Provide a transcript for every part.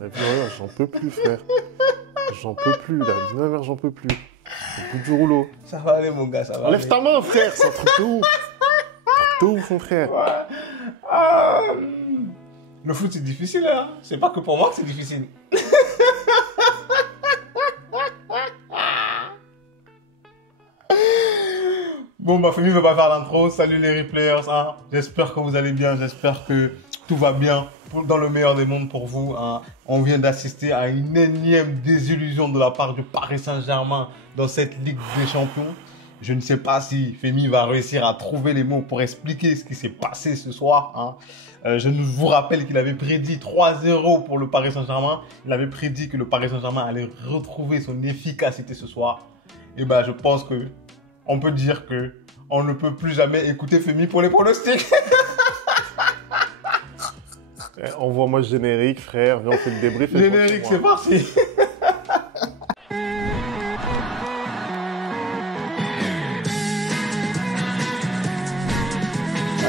La vie en l'air, j'en peux plus, frère. J'en peux plus, la vie en l'air, j'en peux plus. Au bout du rouleau. Ça va aller, mon gars, ça va Enlève aller. ta main, frère, c'est un truc de ouf. Un truc de ouf, mon frère. Ouais. Ah, le foot, c'est difficile, hein. C'est pas que pour moi que c'est difficile. Bon, bah, Femi ne veut pas faire l'intro. Salut les replayers, hein. J'espère que vous allez bien. J'espère que tout va bien dans le meilleur des mondes pour vous, hein. On vient d'assister à une énième désillusion de la part du Paris Saint-Germain dans cette Ligue des Champions. Je ne sais pas si Femi va réussir à trouver les mots pour expliquer ce qui s'est passé ce soir, hein. Je vous rappelle qu'il avait prédit 3-0 pour le Paris Saint-Germain. Il avait prédit que le Paris Saint-Germain allait retrouver son efficacité ce soir. Et ben, je pense que on peut dire que on ne peut plus jamais écouter Femi pour les pronostics. Envoie-moi le générique, frère. Viens, on fait le débrief. Générique, c'est parti.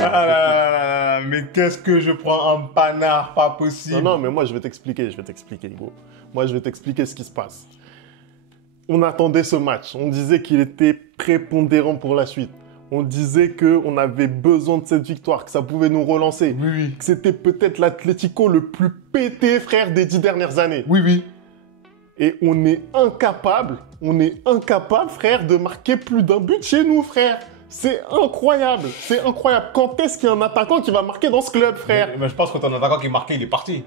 Ah là là là, mais qu'est-ce que je prends un panard, pas possible. Non, non, mais moi, je vais t'expliquer, Hugo. Moi, je vais t'expliquer ce qui se passe. On attendait ce match. On disait qu'il était prépondérant pour la suite. On disait qu'on avait besoin de cette victoire, que ça pouvait nous relancer. Oui, oui. Que c'était peut-être l'Atlético le plus pété, frère, des 10 dernières années. Oui, oui. Et on est incapable, frère, de marquer plus d'un but chez nous, frère. C'est incroyable, c'est incroyable. Quand est-ce qu'il y a un attaquant qui va marquer dans ce club, frère? Mais je pense que ton attaquant qui est marqué, il est parti.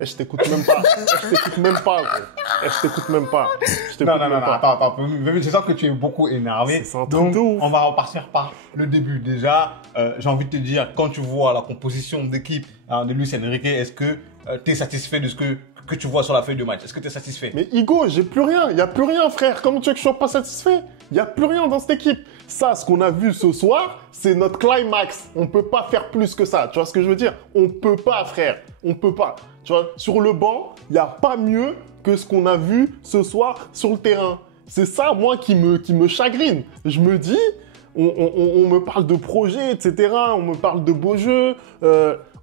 Eh, je t'écoute même pas. Je t'écoute même pas, gros. Eh, je t'écoute même pas. Je t'écoute Non, non, même non, non, pas. attends. Je sens que tu es beaucoup énervé. C'est un truc Donc, de ouf. on va repartir par le début. Déjà, j'ai envie de te dire, quand tu vois la composition d'équipe de Luis Enrique, est-ce que tu es satisfait de ce que tu vois sur la feuille de match? Est-ce que tu es satisfait? Mais Hugo, j'ai plus rien. Il n'y a plus rien, frère. Comment tu veux que je sois pas satisfait? Il n'y a plus rien dans cette équipe. Ça, ce qu'on a vu ce soir, c'est notre climax. On peut pas faire plus que ça. Tu vois ce que je veux dire? On peut pas, frère. On peut pas. Tu vois, sur le banc, il n'y a pas mieux que ce qu'on a vu ce soir sur le terrain. C'est ça, moi, qui me chagrine. Je me dis, on me parle de projet, etc. On me parle de beaux jeux.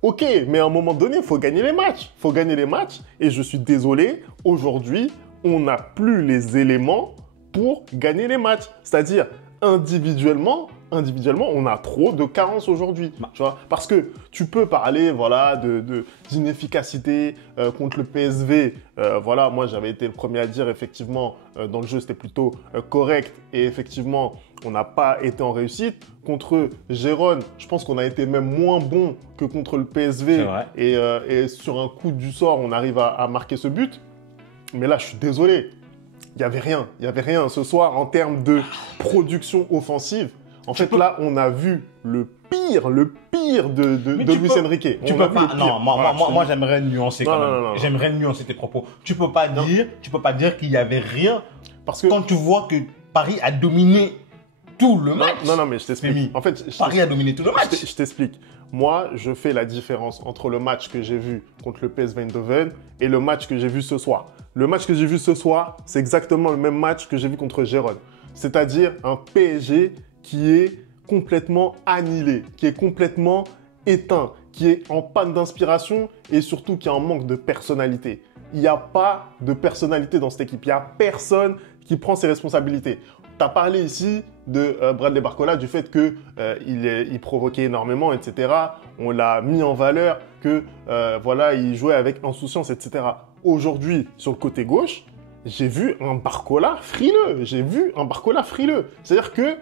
Ok, mais à un moment donné, il faut gagner les matchs. Il faut gagner les matchs. Et je suis désolé, aujourd'hui, on n'a plus les éléments pour gagner les matchs. C'est-à-dire, individuellement, on a trop de carences aujourd'hui. Tu vois, parce que tu peux parler, voilà, d'inefficacité contre le PSV. Voilà, moi, j'avais été le premier à dire, effectivement, dans le jeu, c'était plutôt correct. Et effectivement, on n'a pas été en réussite. Contre Gérone, je pense qu'on a été même moins bon que contre le PSV. C'est vrai. Et sur un coup du sort, on arrive à marquer ce but. Mais là, je suis désolé. Il n'y avait rien ce soir en termes de production offensive. En fait, là, on a vu le pire de Luis Enrique. Tu peux pas. Non, moi j'aimerais nuancer quand même. Non. J'aimerais nuancer tes propos. Tu peux pas dire qu'il y avait rien Parce que quand tu vois que Paris a dominé tout le match. non, mais je t'explique. En fait, Paris a dominé tout le match. je t'explique. Moi, je fais la différence entre le match que j'ai vu contre le PSV Eindhoven et le match que j'ai vu ce soir. Le match que j'ai vu ce soir, c'est exactement le même match que j'ai vu contre Gérone. C'est-à-dire un PSG qui est complètement annihilé, qui est complètement éteint, qui est en panne d'inspiration et surtout qui est en manque de personnalité. Il n'y a pas de personnalité dans cette équipe. Il n'y a personne qui prend ses responsabilités. Tu as parlé ici de Bradley Barcola, du fait qu'il provoquait énormément, etc. On l'a mis en valeur, que voilà, il jouait avec insouciance, etc. Aujourd'hui, sur le côté gauche, j'ai vu un Barcola frileux. C'est-à-dire que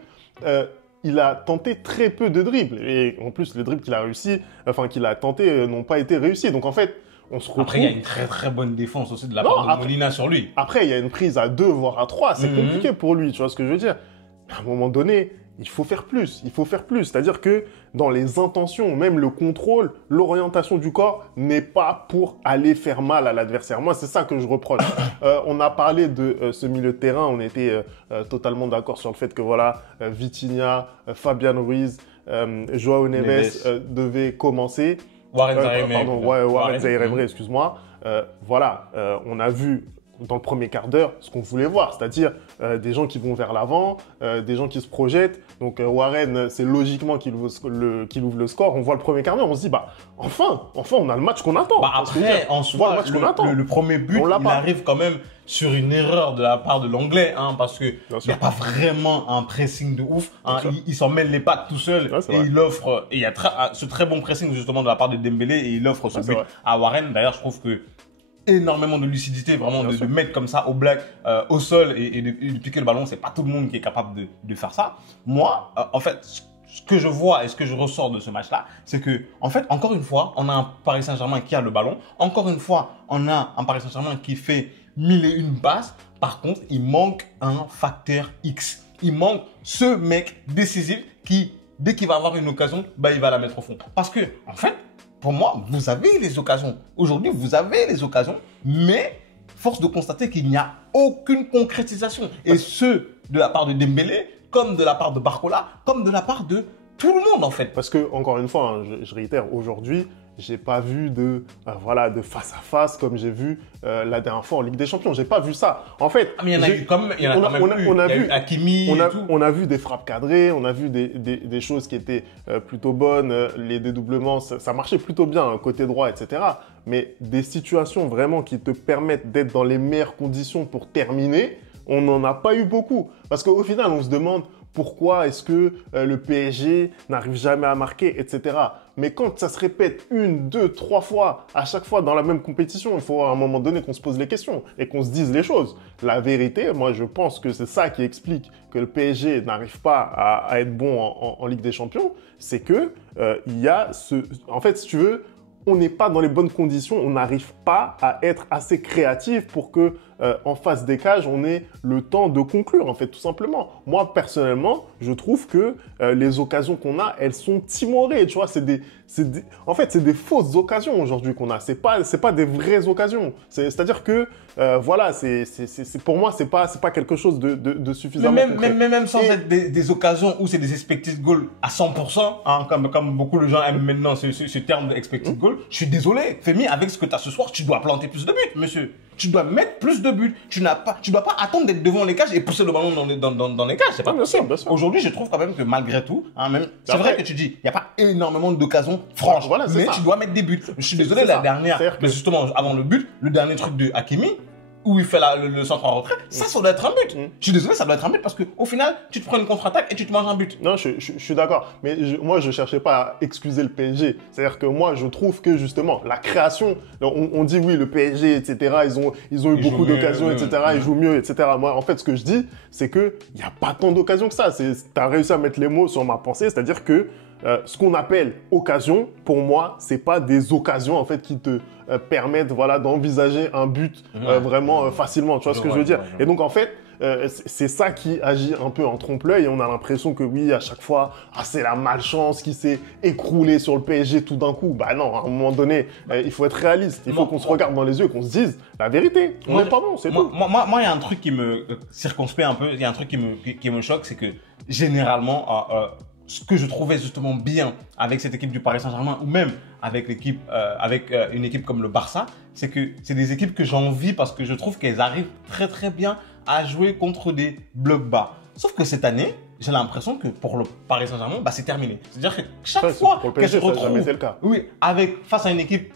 il a tenté très peu de dribbles. Et en plus, les dribbles qu'il a réussi, qu'il a tenté, n'ont pas été réussis. Donc en fait, on se retrouve... Après, il y a une très très bonne défense aussi de la part de Molina sur lui. Après, il y a une prise à 2, voire à 3. C'est compliqué pour lui, tu vois ce que je veux dire? À un moment donné, il faut faire plus. C'est-à-dire que dans les intentions, même le contrôle, l'orientation du corps n'est pas pour aller faire mal à l'adversaire. Moi, c'est ça que je reproche. On a parlé de ce milieu de terrain. On était totalement d'accord sur le fait que voilà, Vitinha, Fabian Ruiz, Joao Neves devaient commencer. Warren Zaïre-Emery. Warren Zaïre-Emery, excuse-moi. Voilà, on a vu dans le premier quart d'heure ce qu'on voulait voir, c'est-à-dire des gens qui vont vers l'avant, des gens qui se projettent. Donc Warren, c'est logiquement qu'il ouvre le score. On voit le premier quart d'heure, on se dit enfin on a le match qu'on attend. Après, en soi, le premier but, il arrive quand même sur une erreur de la part de l'anglais, parce que il n'y a pas vraiment un pressing de ouf. Il s'en mêle les pattes tout seul et il offre. Et il y a ce très bon pressing justement de la part de Dembélé et il offre ce but à Warren. D'ailleurs, je trouve que énormément de lucidité, vraiment de mettre comme ça au black, au sol et de piquer le ballon. C'est pas tout le monde qui est capable de faire ça. Moi, en fait, ce que je vois et ce que je ressors de ce match-là, c'est que, en fait, encore une fois, on a un Paris Saint-Germain qui a le ballon. Encore une fois, on a un Paris Saint-Germain qui fait 1001 passes. Par contre, il manque un facteur X. Il manque ce mec décisif qui, dès qu'il va avoir une occasion, il va la mettre au fond. Parce que, en fait, pour moi, vous avez les occasions. Aujourd'hui, vous avez les occasions, mais force de constater qu'il n'y a aucune concrétisation. Et ce, de la part de Dembélé, comme de la part de Barcola, comme de la part de tout le monde, en fait. Parce que, encore une fois, je réitère, aujourd'hui, j'ai pas vu de face à face comme j'ai vu la dernière fois en Ligue des Champions. J'ai pas vu ça. En fait, mais il y en a eu comme il y en a quand même eu. On a vu Hakimi et tout. On a vu des frappes cadrées, on a vu des choses qui étaient plutôt bonnes, les dédoublements, ça marchait plutôt bien côté droit, etc. Mais des situations vraiment qui te permettent d'être dans les meilleures conditions pour terminer, on n'en a pas eu beaucoup. Parce qu'au final, on se demande pourquoi est-ce que le PSG n'arrive jamais à marquer, etc. Mais quand ça se répète 1, 2, 3 fois, à chaque fois dans la même compétition, il faut à un moment donné qu'on se pose les questions et qu'on se dise les choses. La vérité, moi je pense que c'est ça qui explique que le PSG n'arrive pas à être bon en Ligue des Champions, c'est que il y a en fait, si tu veux, on n'est pas dans les bonnes conditions, on n'arrive pas à être assez créatif pour que en face des cages, on ait le temps de conclure, en fait, tout simplement. Moi, personnellement, je trouve que les occasions qu'on a, elles sont timorées, tu vois, en fait, c'est des fausses occasions aujourd'hui qu'on a, c'est pas des vraies occasions. C'est-à-dire que, pour moi, c'est pas quelque chose de suffisamment concret. Même sans être des occasions où c'est des expected goals à 100%, comme beaucoup de gens aiment maintenant ce terme de expected goal, je suis désolé, Femi, avec ce que tu as ce soir, tu dois planter plus de buts, monsieur. Tu dois mettre plus de buts. Tu dois pas attendre d'être devant les cages et pousser le ballon dans les cages. C'est pas possible. Aujourd'hui, je trouve quand même que malgré tout, c'est vrai que tu dis, il n'y a pas énormément d'occasions franches. Voilà, mais tu dois mettre des buts. Je suis désolé, la dernière, mais justement, avant le but, le dernier truc de Hakimi, où il fait le centre en retrait, ça doit être un but. Je suis désolé, ça doit être un but parce qu'au final, tu te prends une contre-attaque et tu te manges un but. Non, je suis d'accord. Mais moi, je cherchais pas à excuser le PSG. C'est-à-dire que moi, je trouve que justement, la création, on dit oui, le PSG, etc., ils ont eu beaucoup d'occasions, etc., ils jouent mieux, etc. Moi, en fait, ce que je dis, c'est qu'il n'y a pas tant d'occasions que ça. Tu as réussi à mettre les mots sur ma pensée, c'est-à-dire que ce qu'on appelle occasion, pour moi, c'est pas des occasions en fait qui te permettent d'envisager un but vraiment facilement. Tu vois ce que je veux dire? Et donc en fait, c'est ça qui agit un peu en trompe-l'œil et on a l'impression que oui, à chaque fois, c'est la malchance qui s'est écroulée sur le PSG tout d'un coup. Bah non, à un moment donné, il faut être réaliste. Il faut qu'on se regarde dans les yeux et qu'on se dise la vérité. On n'est pas bon, c'est tout. Moi, il y a un truc qui me circonspect un peu. Il y a un truc qui me choque, c'est que généralement, ce que je trouvais justement bien avec cette équipe du Paris Saint-Germain ou même avec une équipe comme le Barça, c'est que c'est des équipes que j'envie parce que je trouve qu'elles arrivent très très bien à jouer contre des blocs bas. Sauf que cette année, j'ai l'impression que pour le Paris Saint-Germain, c'est terminé. C'est-à-dire que chaque fois qu'elle se retrouve face à une équipe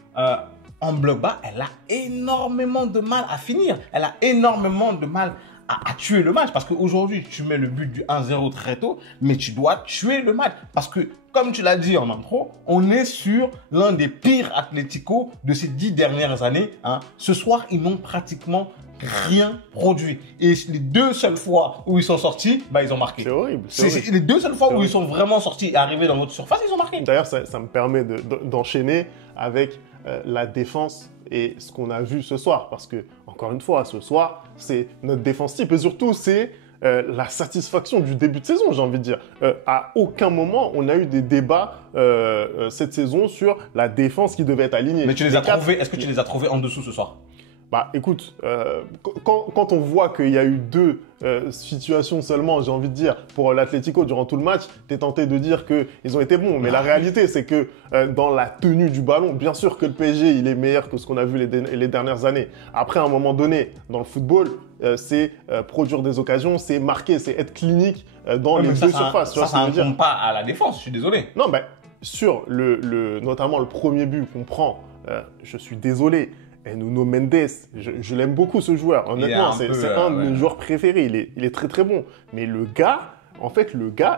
en bloc bas, elle a énormément de mal à finir. Elle a énormément de mal à tuer le match. Parce qu'aujourd'hui, tu mets le but du 1-0 très tôt, mais tu dois tuer le match. Parce que, comme tu l'as dit en intro, on est sur l'un des pires Atlético de ces 10 dernières années. Ce soir, ils n'ont pratiquement rien produit. Et les 2 seules fois où ils sont sortis, ils ont marqué. C'est horrible. Les 2 seules fois où ils sont vraiment sortis et arrivés dans votre surface, ils ont marqué. D'ailleurs, ça me permet d'enchaîner avec la défense et ce qu'on a vu ce soir. Parce que, encore une fois, ce soir, c'est notre défense type. Et surtout, c'est la satisfaction du début de saison, j'ai envie de dire. À aucun moment, on a eu des débats cette saison sur la défense qui devait être alignée. Mais tu les as trouvés, est-ce que tu les as trouvés en dessous ce soir? Bah écoute, quand on voit qu'il y a eu deux situations seulement, j'ai envie de dire, pour l'Atlético durant tout le match, t'es tenté de dire qu'ils ont été bons. Mais la réalité, c'est que dans la tenue du ballon, bien sûr que le PSG, il est meilleur que ce qu'on a vu les dernières années. Après, à un moment donné, dans le football, c'est produire des occasions, c'est marquer, c'est être clinique dans les deux surfaces. Ça incombe pas à la défense, je suis désolé. Non, mais sur notamment le premier but qu'on prend, je suis désolé. Et Nuno Mendes, je l'aime beaucoup ce joueur. Honnêtement, c'est un de mes joueurs préférés. Il est très très bon. Mais le gars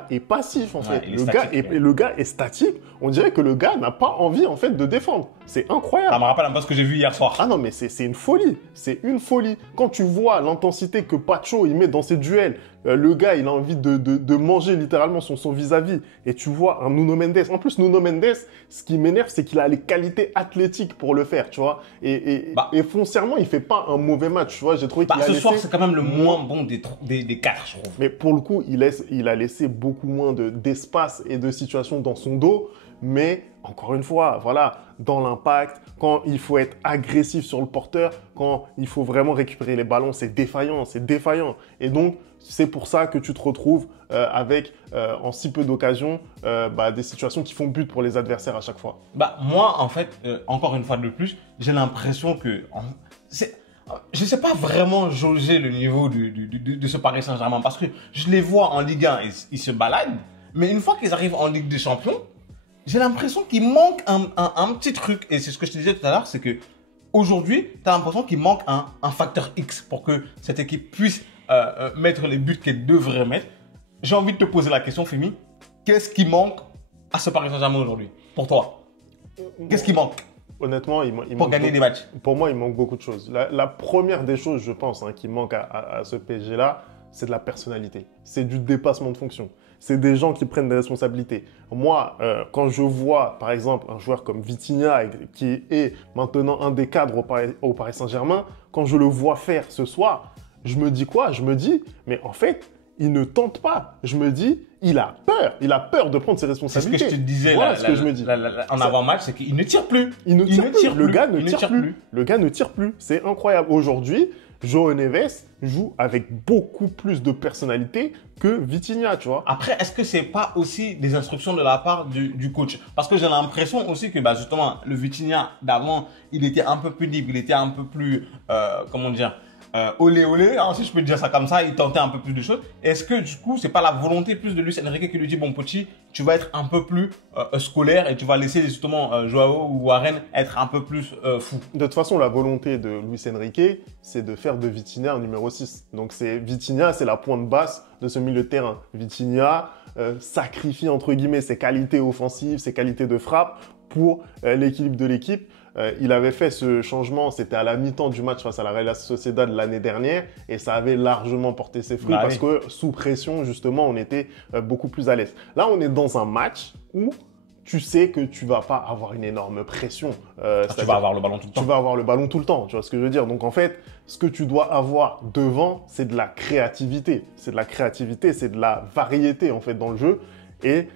est passif en fait. Le gars est statique. On dirait que le gars n'a pas envie en fait de défendre. C'est incroyable. Ça me rappelle un peu ce que j'ai vu hier soir. Ah non, mais c'est une folie. C'est une folie. Quand tu vois l'intensité que Pacho il met dans ses duels, le gars il a envie de manger littéralement son vis-à-vis. Et tu vois un Nuno Mendes. En plus, Nuno Mendes, ce qui m'énerve, c'est qu'il a les qualités athlétiques pour le faire, tu vois. Et foncièrement, il fait pas un mauvais match, tu vois. J'ai trouvé qu'il a ce laissé... soir, c'est quand même le moins bon des quatre, je trouve. Mais pour le coup, il a laissé beaucoup moins d'espace et de situations dans son dos. Mais encore une fois, voilà, dans l'impact, quand il faut être agressif sur le porteur, quand il faut vraiment récupérer les ballons, c'est défaillant, c'est défaillant. Et donc, c'est pour ça que tu te retrouves avec, en si peu d'occasions, des situations qui font but pour les adversaires à chaque fois. Moi, en fait, encore une fois de plus, j'ai l'impression que... Je ne sais pas vraiment jauger le niveau de ce Paris Saint-Germain parce que je les vois en Ligue 1, ils se baladent, mais une fois qu'ils arrivent en Ligue des Champions, j'ai l'impression qu'il manque un petit truc. Et c'est ce que je te disais tout à l'heure, c'est que aujourd'hui, tu as l'impression qu'il manque un facteur X pour que cette équipe puisse mettre les buts qu'elle devrait mettre. J'ai envie de te poser la question, Femi. Qu'est-ce qui manque à ce Paris Saint-Germain aujourd'hui, pour toi? Qu'est-ce qui manque? Honnêtement, pour gagner des matchs. Pour moi, il manque beaucoup de choses. La première des choses, je pense, qui manque à ce PSG-là, c'est de la personnalité. C'est du dépassement de fonction. C'est des gens qui prennent des responsabilités. Moi, quand je vois, par exemple, un joueur comme Vitinha, qui est maintenant un des cadres au Paris Saint-Germain, quand je le vois faire ce soir, je me dis quoi? Je me dis, mais en fait, il ne tente pas. Je me dis, il a peur. Il a peur de prendre ses responsabilités. C'est ce que je te disais voilà ce que je me dis. En avant-match, c'est qu'il ne tire plus. Il ne tire plus. Le gars ne tire plus. Le gars ne tire plus. C'est incroyable. Aujourd'hui, João Neves joue avec beaucoup plus de personnalité que Vitinha, tu vois. Après, est-ce que c'est pas aussi des instructions de la part du coach? Parce que j'ai l'impression aussi que justement, le Vitinha d'avant, il était un peu plus libre, il était un peu plus, comment dire, olé olé, si je peux dire ça comme ça, il tentait un peu plus de choses. Est-ce que du coup, c'est pas la volonté plus de Luis Enrique qui lui dit, bon Pochi, tu vas être un peu plus scolaire et tu vas laisser justement Joao ou Warren être un peu plus fou? De toute façon, la volonté de Luis Enrique, c'est de faire de Vitinha un numéro 6. Donc Vitinha, c'est la pointe basse de ce milieu de terrain. Vitinha sacrifie entre guillemets ses qualités offensives, ses qualités de frappe pour l'équilibre de l'équipe. Il avait fait ce changement, c'était à la mi-temps du match face à la Real Sociedad l'année dernière et ça avait largement porté ses fruits parce que sous pression, justement, on était beaucoup plus à l'aise. Là, on est dans un match où tu sais que tu vas pas avoir une énorme pression. Tu vas avoir le ballon tout le temps. Tu vas avoir le ballon tout le temps, tu vois ce que je veux dire. Donc en fait, ce que tu dois avoir devant, c'est de la créativité. C'est de la créativité, c'est de la variété en fait dans le jeu. Et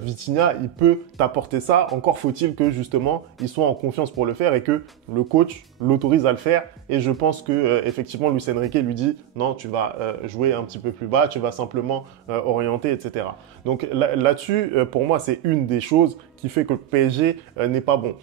Vitinha, il peut t'apporter ça. Encore faut-il que justement, il soit en confiance pour le faire et que le coach l'autorise à le faire. Et je pense que effectivement, Luis Enrique lui dit non, tu vas jouer un petit peu plus bas, tu vas simplement orienter, etc. Donc là-dessus, pour moi, c'est une des choses qui fait que le PSG n'est pas bon.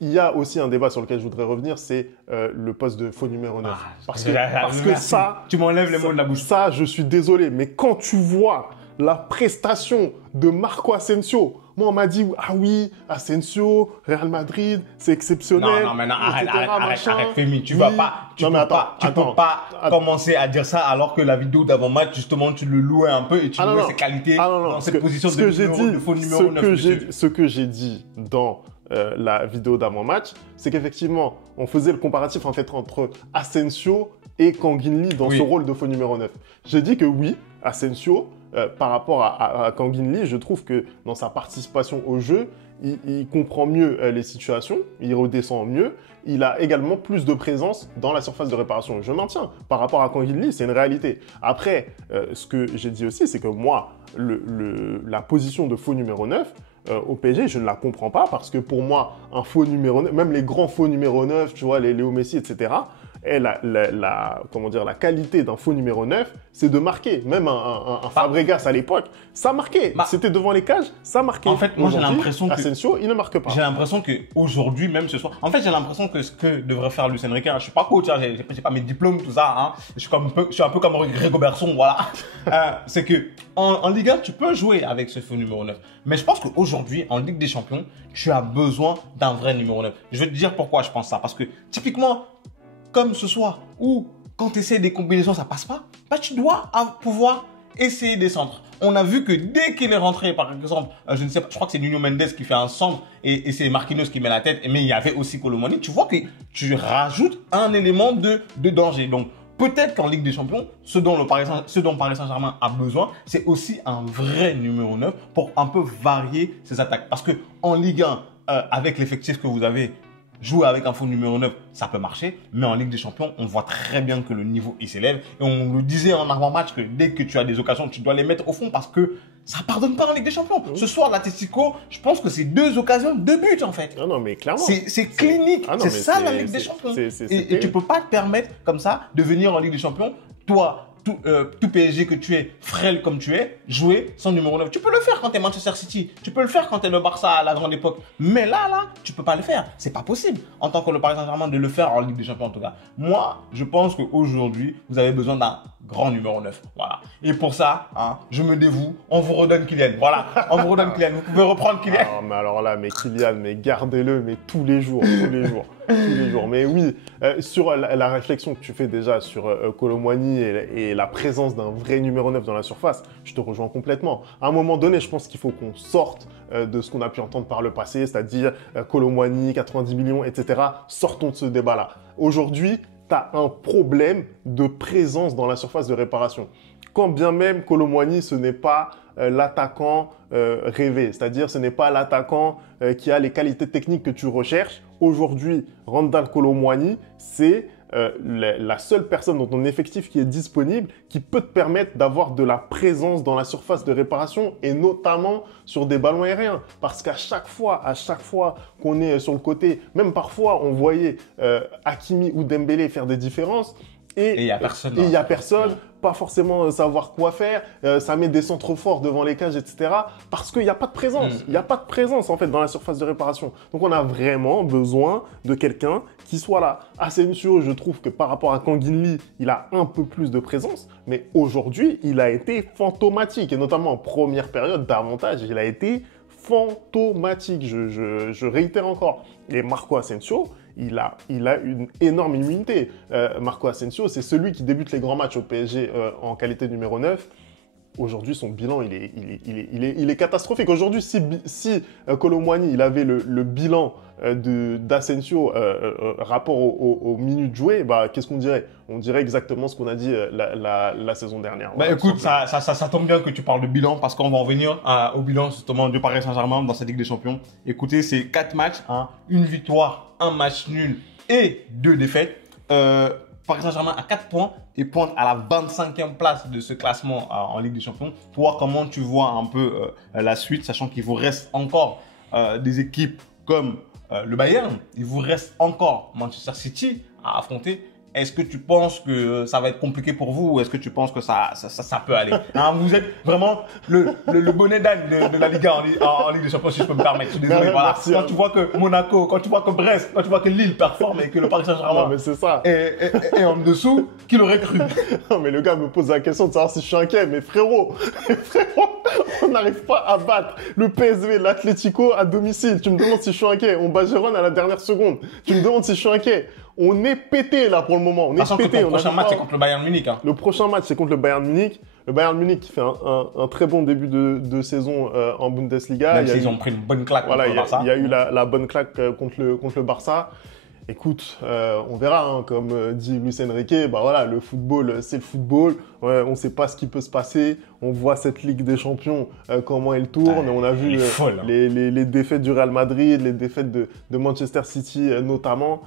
Il y a aussi un débat sur lequel je voudrais revenir, c'est le poste de faux numéro 9. Parce que ça, tu m'enlèves les mots de la bouche. Ça, je suis désolé, mais quand tu vois la prestation de Marco Asensio, moi on m'a dit ah oui, Asensio, Real Madrid, c'est exceptionnel. Non, arrête, Femi, tu vas pas, tu peux pas commencer à dire ça alors que la vidéo d'avant-match, justement, tu le louais un peu et tu louais ses qualités dans cette position de faux numéro 9. Ce que j'ai dit dans la vidéo d'avant-match, c'est qu'effectivement, on faisait le comparatif en fait entre Asensio et Kangin Lee dans ce rôle de faux numéro 9. J'ai dit que oui, Asensio, par rapport à Kangin Lee, je trouve que dans sa participation au jeu, il comprend mieux les situations, il redescend mieux, il a également plus de présence dans la surface de réparation. Je maintiens, par rapport à Kangin Lee, c'est une réalité. Après, ce que j'ai dit aussi, c'est que moi, la position de faux numéro 9, au PSG, je ne la comprends pas parce que pour moi, un faux numéro 9, même les grands faux numéro 9, tu vois, les Léo Messi, etc., et comment dire, la qualité d'un faux numéro 9, c'est de marquer. Même un Fabregas à l'époque, ça marquait. C'était devant les cages, ça marquait. En fait, moi, j'ai l'impression que Asensio, il ne marque pas. J'ai l'impression qu'aujourd'hui, même ce soir, en fait, j'ai l'impression que ce que devrait faire Luis Enrique, hein, je suis pas coach, hein, j'ai pas mes diplômes, tout ça, hein, je suis un peu comme Rigobertson, voilà. C'est que en Ligue 1, tu peux jouer avec ce faux numéro 9. Mais je pense qu'aujourd'hui, en Ligue des Champions, tu as besoin d'un vrai numéro 9. Je vais te dire pourquoi je pense ça. Parce que, typiquement, comme ce soir, où quand tu essaies des combinaisons, ça passe pas, bah, tu dois pouvoir essayer des centres. On a vu que dès qu'il est rentré, par exemple, je ne sais pas, je crois que c'est Nuno Mendes qui fait un centre et c'est Marquinhos qui met la tête, mais il y avait aussi Kolo Muani. Tu vois que tu rajoutes un élément de danger. Donc, peut-être qu'en Ligue des Champions, ce dont Paris Saint-Germain a besoin, c'est aussi un vrai numéro 9 pour un peu varier ses attaques. Parce que en Ligue 1, avec l'effectif que vous avez, jouer avec un faux numéro 9, ça peut marcher. Mais en Ligue des Champions, on voit très bien que le niveau, il s'élève. Et on le disait en avant-match que dès que tu as des occasions, tu dois les mettre au fond parce que ça ne pardonne pas en Ligue des Champions. Ce soir, l'Atlético, je pense que c'est 2 occasions, 2 buts en fait. Non, mais clairement. C'est clinique. C'est ça la Ligue des Champions. Et tu ne peux pas te permettre comme ça de venir en Ligue des Champions, toi, tout PSG que tu es, frêle comme tu es, jouer sans numéro 9. Tu peux le faire quand tu es Manchester City. Tu peux le faire quand tu es le Barça à la grande époque. Mais là, tu peux pas le faire. C'est pas possible en tant que le Paris Saint-Germain de le faire en Ligue des Champions en tout cas. Moi, je pense qu'aujourd'hui, vous avez besoin d'un grand numéro 9. Voilà. Et pour ça, hein, je me dévoue. On vous redonne Kylian. Voilà. On vous redonne Kylian. Vous pouvez reprendre Kylian. Ah, mais alors là, mais Kylian, mais gardez-le, mais tous les jours, tous les jours. Tous les jours. Mais oui, sur la réflexion que tu fais déjà sur Kolo Muani et la présence d'un vrai numéro 9 dans la surface, je te rejoins complètement. À un moment donné, je pense qu'il faut qu'on sorte de ce qu'on a pu entendre par le passé, c'est-à-dire Kolo Muani, 90 millions, etc. Sortons de ce débat-là. Aujourd'hui, tu as un problème de présence dans la surface de réparation. Quand bien même Kolo Muani, ce n'est pas l'attaquant rêvé, c'est-à-dire ce n'est pas l'attaquant qui a les qualités techniques que tu recherches. Aujourd'hui, Randal Kolo Muani, c'est la seule personne dans ton effectif qui est disponible, qui peut te permettre d'avoir de la présence dans la surface de réparation et notamment sur des ballons aériens. Parce qu'à chaque fois qu'on est sur le côté, même parfois on voyait Hakimi ou Dembélé faire des différences et il n'y a personne. Et il n'y a personne. Pas forcément savoir quoi faire, ça met des centres forts devant les cages, etc. Parce qu'il n'y a pas de présence. Il n'y a pas de présence en fait dans la surface de réparation. Donc on a vraiment besoin de quelqu'un qui soit là. Asensio, je trouve que par rapport à Kangin Lee, il a un peu plus de présence, mais aujourd'hui, il a été fantomatique et notamment en première période davantage, il a été fantomatique. Je réitère encore. Et Marco Asensio, il a une énorme immunité. Marco Asensio, c'est celui qui débute les grands matchs au PSG en qualité numéro 9. Aujourd'hui, son bilan, il est catastrophique. Aujourd'hui, si Kolo Muani, il avait le bilan d'Asensio rapport aux minutes jouées, bah, qu'est-ce qu'on dirait? On dirait exactement ce qu'on a dit la saison dernière. Bah, écoute, ça tombe bien que tu parles de bilan parce qu'on va en venir au bilan justement du Paris Saint-Germain dans cette Ligue des Champions. Écoutez, c'est 4 matchs, hein, une victoire, un match nul et 2 défaites. Paris Saint-Germain a 4 points et pointe à la 25e place de ce classement en Ligue des Champions. Toi, comment tu vois un peu la suite, sachant qu'il vous reste encore des équipes comme le Bayern, il vous reste encore Manchester City à affronter. Est-ce que tu penses que ça va être compliqué pour vous ou est-ce que tu penses que ça peut aller? Hein, vous êtes vraiment le bonnet d'âne de la Ligue 1 en Ligue des Champions, si je peux me permettre. Je suis désolé. Voilà. Quand tu vois que Monaco, quand tu vois que Brest, quand tu vois que Lille performe et que le Paris Saint-Germain est en dessous, qui l'aurait cru? Non, mais le gars me pose la question de savoir si je suis inquiet. Mais frérot, on n'arrive pas à battre le PSV, l'Atlético à domicile. Tu me demandes si je suis inquiet. On bat Gérone à la dernière seconde. Tu me demandes si je suis inquiet. On est pété là pour le moment. On est pété. Le prochain match, c'est contre le Bayern Munich. Hein. Le prochain match, c'est contre le Bayern Munich. Le Bayern Munich qui fait un très bon début de saison en Bundesliga. Même s'ils ont pris une bonne claque contre le Barça. Il y a eu la bonne claque contre le Barça. Écoute, on verra, hein, comme dit Luis Enrique, bah voilà, le football, c'est le football. Ouais, on ne sait pas ce qui peut se passer. On voit cette Ligue des Champions, comment elle tourne. On a vu les défaites du Real Madrid, les défaites de Manchester City notamment.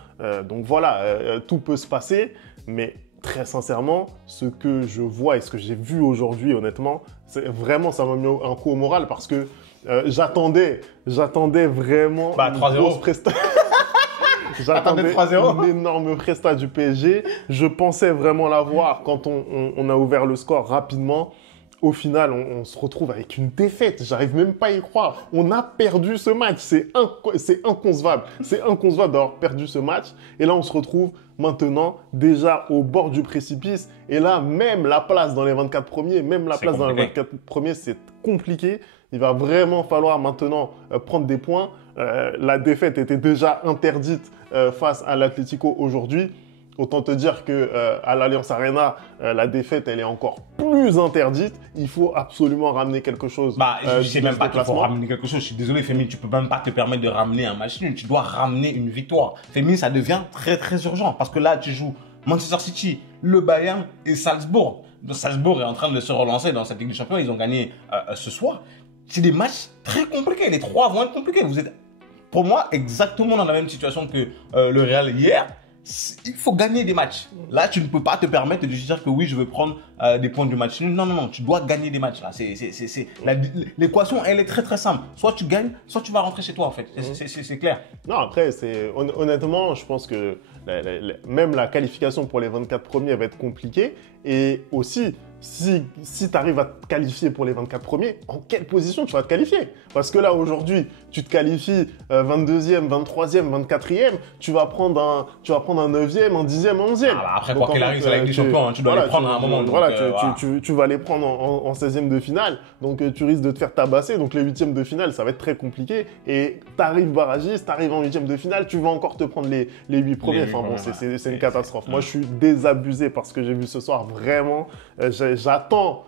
Donc voilà, tout peut se passer. Mais très sincèrement, ce que je vois et ce que j'ai vu aujourd'hui, honnêtement, vraiment, ça m'a mis un coup au moral parce que J'attendais vraiment Bah, une 3-0. grosse prestation. Attendez, 3-0. une énorme presta du PSG. Je pensais vraiment l'avoir quand on a ouvert le score rapidement. Au final, on se retrouve avec une défaite. J'arrive même pas à y croire. On a perdu ce match. C'est inconcevable. C'est inconcevable d'avoir perdu ce match. Et là, on se retrouve maintenant déjà au bord du précipice. Et là, même la place dans les 24 premiers, c'est compliqué. Il va vraiment falloir maintenant prendre des points. La défaite était déjà interdite face à l'Atlético aujourd'hui. Autant te dire que à l'Allianz Arena, la défaite, elle est encore plus interdite. Il faut absolument ramener quelque chose. Bah, je sais même pas qu'il faut ramener quelque chose. Je suis désolé, Fémin, tu peux même pas te permettre de ramener un match nul. Tu dois ramener une victoire. Fémin, ça devient très très urgent parce que là, tu joues Manchester City, le Bayern et Salzbourg. Donc, Salzbourg est en train de se relancer dans cette Ligue des Champions. Ils ont gagné ce soir. C'est des matchs très compliqués. Les trois vont être compliqués. Vous êtes, pour moi, exactement dans la même situation que le Real hier. Il faut gagner des matchs. Là, tu ne peux pas te permettre de dire que oui, je veux prendre des points du match nul. Non, non, non, tu dois gagner des matchs. Là, l'équation, elle est très très simple. Soit tu gagnes, soit tu vas rentrer chez toi en fait. C'est clair. Non, après, honnêtement, je pense que même la qualification pour les 24 premiers va être compliquée. Et aussi, si tu arrives à te qualifier pour les 24 premiers, en quelle position tu vas te qualifier? Parce que là, aujourd'hui, tu te qualifies 22e, 23e, 24e, tu vas prendre un 9e, un 10e, un 11e. Ah bah après, quoi qu'il arrive, c'est la Ligue des Champions, tu dois les prendre à un moment. Tu vas les prendre en 16e de finale, donc tu risques de te faire tabasser. Donc les 8e de finale, ça va être très compliqué. Et tu arrives barragiste, tu arrives en 8e de finale, tu vas encore te prendre les 8 premiers. Enfin bon, c'est une catastrophe. Moi, je suis désabusé par ce que j'ai vu ce soir. Vraiment, j'attends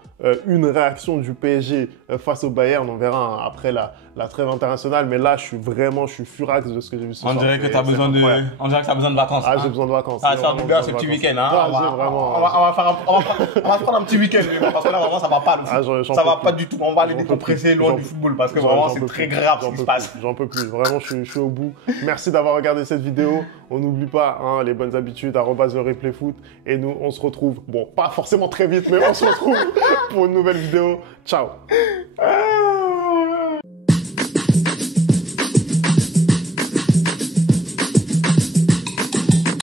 une réaction du PSG face au Bayern. On verra après la trêve internationale. Mais là, je suis furax de ce que j'ai vu ce soir. On dirait que tu as besoin de vacances. Ah, j'ai besoin de vacances. Ah, ça va bien ce petit week-end. Hein. On va prendre un petit week-end. Parce que là, vraiment, ça va pas. Ça va pas du tout. On va aller décompresser loin du football. Parce que vraiment, c'est très grave ce qui se passe. J'en peux plus. Vraiment, je suis au bout. Merci d'avoir regardé cette vidéo. On n'oublie pas les bonnes habitudes, @ le replay foot. Et nous, on se retrouve, bon, pas forcément très vite, mais on se retrouve pour une nouvelle vidéo. Ciao.